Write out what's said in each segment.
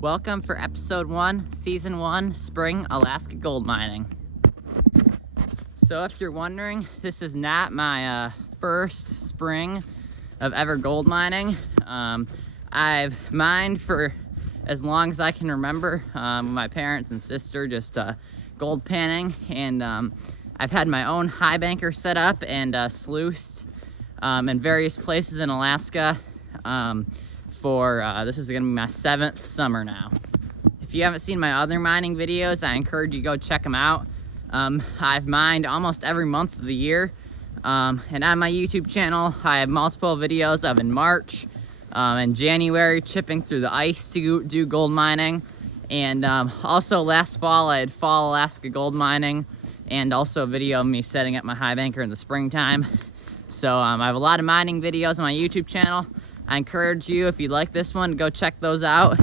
Welcome for episode 1, season 1, spring Alaska gold mining. So if you're wondering, this is not my first spring of ever gold mining. I've mined for as long as I can remember. My parents and sister just gold panning, and I've had my own Highbanker set up and sluiced in various places in Alaska. This is gonna be my 7th summer now. If you haven't seen my other mining videos, I encourage you to go check them out. I've mined almost every month of the year. And on my YouTube channel, I have multiple videos of in March and January chipping through the ice to do gold mining. And also last fall, I had fall Alaska gold mining, and also a video of me setting up my Highbanker in the springtime. So I have a lot of mining videos on my YouTube channel. I encourage you, if you like this one, to go check those out,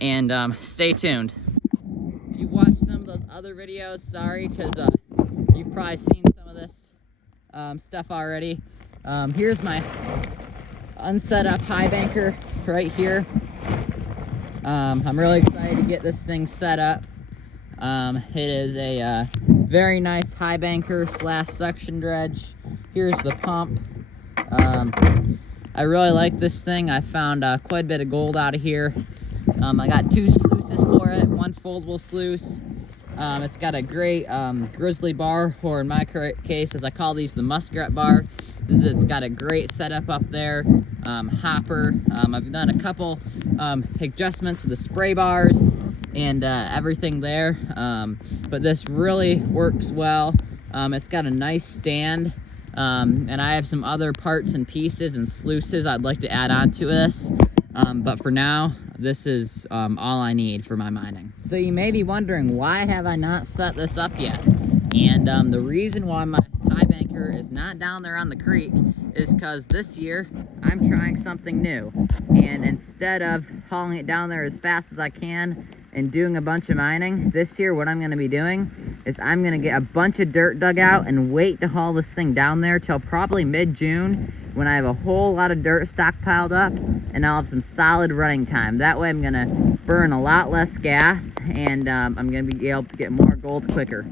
and stay tuned. If you've watched some of those other videos, sorry, because you've probably seen some of this stuff already. Here's my unset up Highbanker right here. I'm really excited to get this thing set up. It is a very nice Highbanker / suction dredge. Here's the pump. I really like this thing. I found quite a bit of gold out of here. I got 2 sluices for it, 1 foldable sluice. It's got a great grizzly bar, or in my case, as I call these, the muskrat bar. It's got a great setup up there, hopper. I've done a couple adjustments to the spray bars and everything there, but this really works well. It's got a nice stand. And I have some other parts and pieces and sluices I'd like to add on to this. But for now, this is all I need for my mining. So you may be wondering, why have I not set this up yet? And the reason why my Highbanker is not down there on the creek is because this year I'm trying something new. And instead of hauling it down there as fast as I can and doing a bunch of mining, this year what I'm going to be doing is I'm going to get a bunch of dirt dug out and wait to haul this thing down there till probably mid-June, when I have a whole lot of dirt stockpiled up and I'll have some solid running time. That way I'm going to burn a lot less gas, and I'm going to be able to get more gold quicker.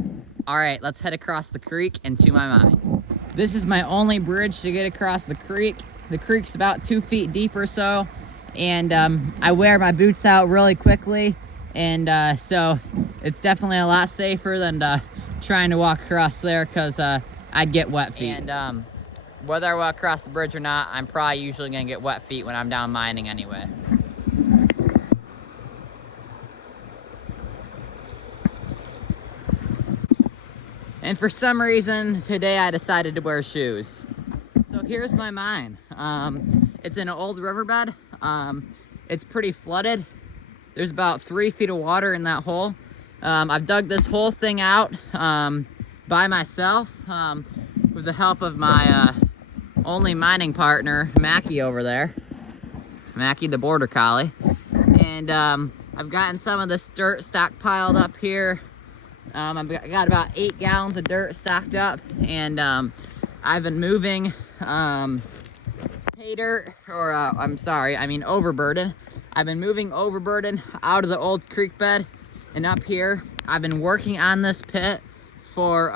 Alright, let's head across the creek and to my mine. This is my only bridge to get across the creek. The creek's about 2 feet deep or so, and I wear my boots out really quickly. And so it's definitely a lot safer than trying to walk across there, because I'd get wet feet. And whether I walk across the bridge or not, I'm probably usually gonna get wet feet when I'm down mining anyway. And for some reason, today I decided to wear shoes. So here's my mine. It's in an old riverbed. It's pretty flooded. There's about 3 feet of water in that hole. I've dug this whole thing out by myself with the help of my only mining partner, Mackie over there. Mackie, the border collie. And I've gotten some of this dirt stockpiled up here. I've got about 8 gallons of dirt stocked up, and I've been moving pay dirt, or overburden. I've been moving overburden out of the old creek bed and up here. I've been working on this pit for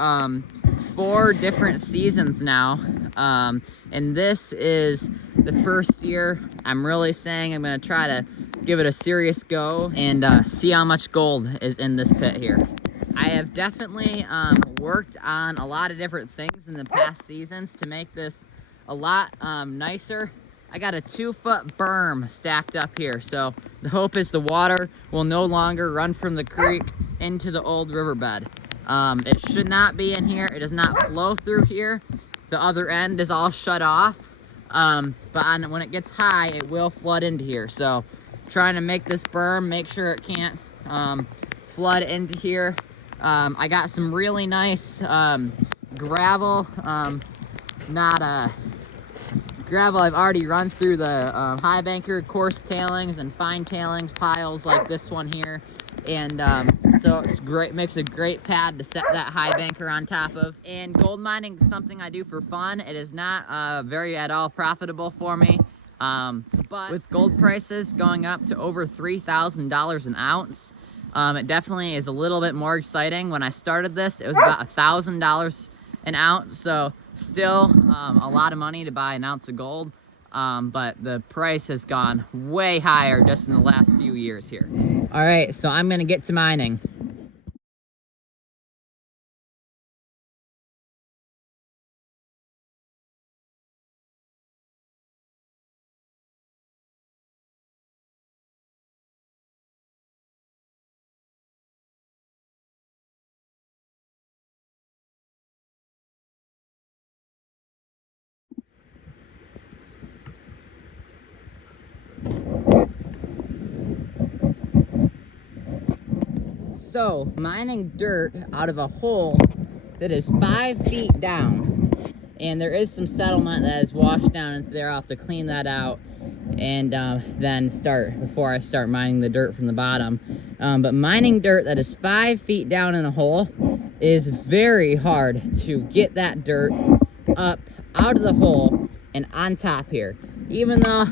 4 different seasons now, and this is the first year I'm really saying I'm gonna try to give it a serious go and see how much gold is in this pit here. I have definitely worked on a lot of different things in the past seasons to make this a lot nicer. I got a 2-foot berm stacked up here, so the hope is the water will no longer run from the creek into the old riverbed. It should not be in here. It does not flow through here. The other end is all shut off, but when it gets high, it will flood into here. So trying to make this berm, make sure it can't flood into here. I got some really nice gravel, gravel I've already run through the Highbanker coarse tailings and fine tailings piles like this one here, and so it's great, makes a great pad to set that Highbanker on top of. And gold mining is something I do for fun. It is not very at all profitable for me. But with gold prices going up to over $3,000 an ounce, it definitely is a little bit more exciting. When I started this, it was about $1,000 an ounce, so still a lot of money to buy an ounce of gold. But the price has gone way higher just in the last few years here. All right, so I'm gonna get to mining. So, mining dirt out of a hole that is 5 feet down, and there is some settlement that is washed down into there. I'll have to clean that out and then before I start mining the dirt from the bottom. But mining dirt that is 5 feet down in a hole is very hard to get that dirt up out of the hole and on top here. Even though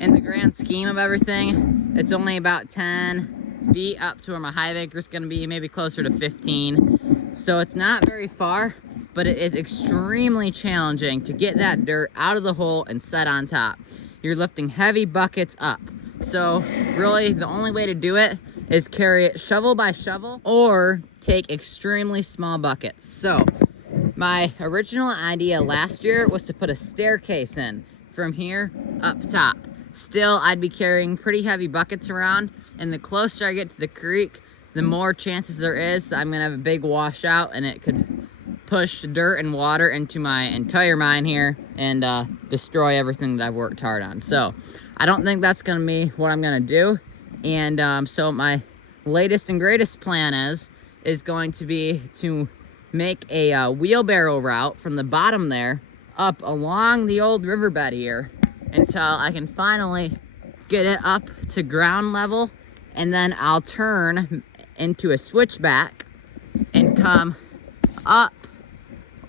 in the grand scheme of everything, it's only about 10 feet up to where my Highbanker is going to be, maybe closer to 15. So it's not very far, but it is extremely challenging to get that dirt out of the hole and set on top. You're lifting heavy buckets up. So really the only way to do it is carry it shovel by shovel or take extremely small buckets. So my original idea last year was to put a staircase in from here up top. Still, I'd be carrying pretty heavy buckets around, and the closer I get to the creek, the more chances there is that I'm gonna have a big washout and it could push dirt and water into my entire mine here and destroy everything that I've worked hard on. So I don't think that's gonna be what I'm gonna do. And so my latest and greatest plan is going to be to make a wheelbarrow route from the bottom there up along the old riverbed here until I can finally get it up to ground level, and then I'll turn into a switchback and come up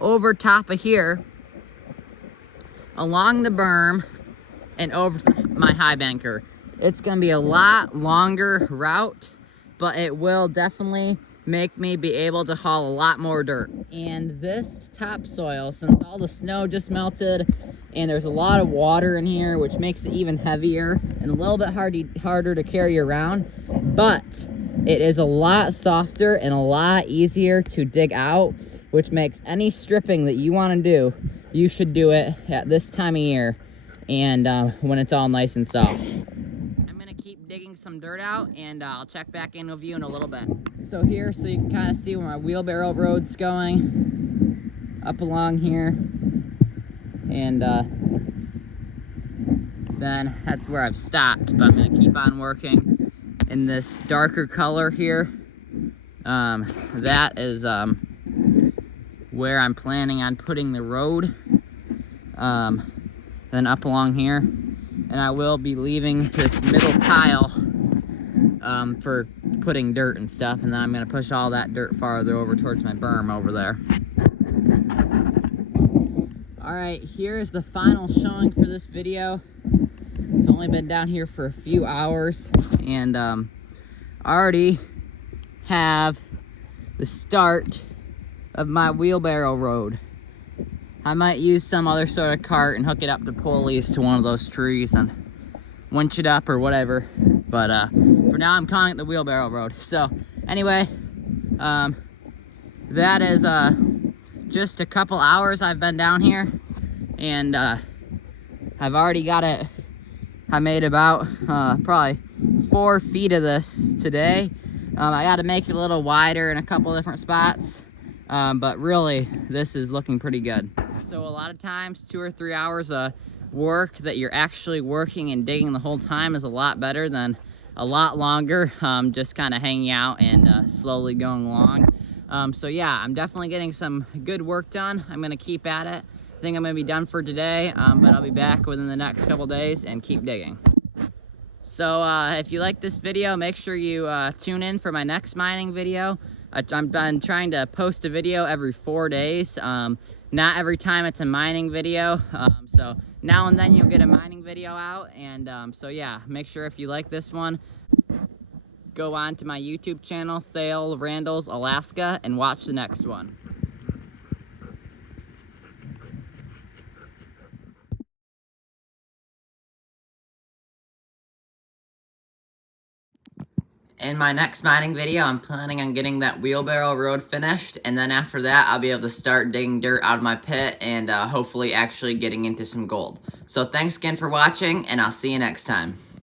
over top of here along the berm and over my Highbanker. It's gonna be a lot longer route, but it will definitely make me be able to haul a lot more dirt. And this topsoil, since all the snow just melted and there's a lot of water in here, which makes it even heavier and a little bit harder to carry around, but it is a lot softer and a lot easier to dig out, which makes any stripping that you want to do, you should do it at this time of year and when it's all nice and soft. Digging some dirt out, and I'll check back in with you in a little bit. So here, so you can kind of see where my wheelbarrow road's going, up along here, and then that's where I've stopped, but I'm gonna keep on working in this darker color here. That is where I'm planning on putting the road, then up along here. And I will be leaving this middle tile for putting dirt and stuff, and then I'm going to push all that dirt farther over towards my berm over there. Alright, here is the final showing for this video. I've only been down here for a few hours, and already have the start of my wheelbarrow road. I might use some other sort of cart and hook it up to pulleys to one of those trees and winch it up or whatever. But for now, I'm calling it the wheelbarrow road. So anyway, that is just a couple hours I've been down here, and I've already got it. I made about probably 4 feet of this today. I got to make it a little wider in a couple different spots. But really, this is looking pretty good. So a lot of times, 2 or 3 hours of work that you're actually working and digging the whole time is a lot better than a lot longer, just kind of hanging out and slowly going along. So yeah, I'm definitely getting some good work done. I'm gonna keep at it. I think I'm gonna be done for today, but I'll be back within the next couple days and keep digging. So if you like this video, make sure you tune in for my next mining video. I'm trying to post a video every 4 days. not every time it's a mining video. So now and then you'll get a mining video out. And so yeah, make sure if you like this one, go on to my YouTube channel, Thale, Randall's, Alaska, and watch the next one. In my next mining video, I'm planning on getting that wheelbarrow road finished, and then after that, I'll be able to start digging dirt out of my pit and hopefully actually getting into some gold. So thanks again for watching, and I'll see you next time.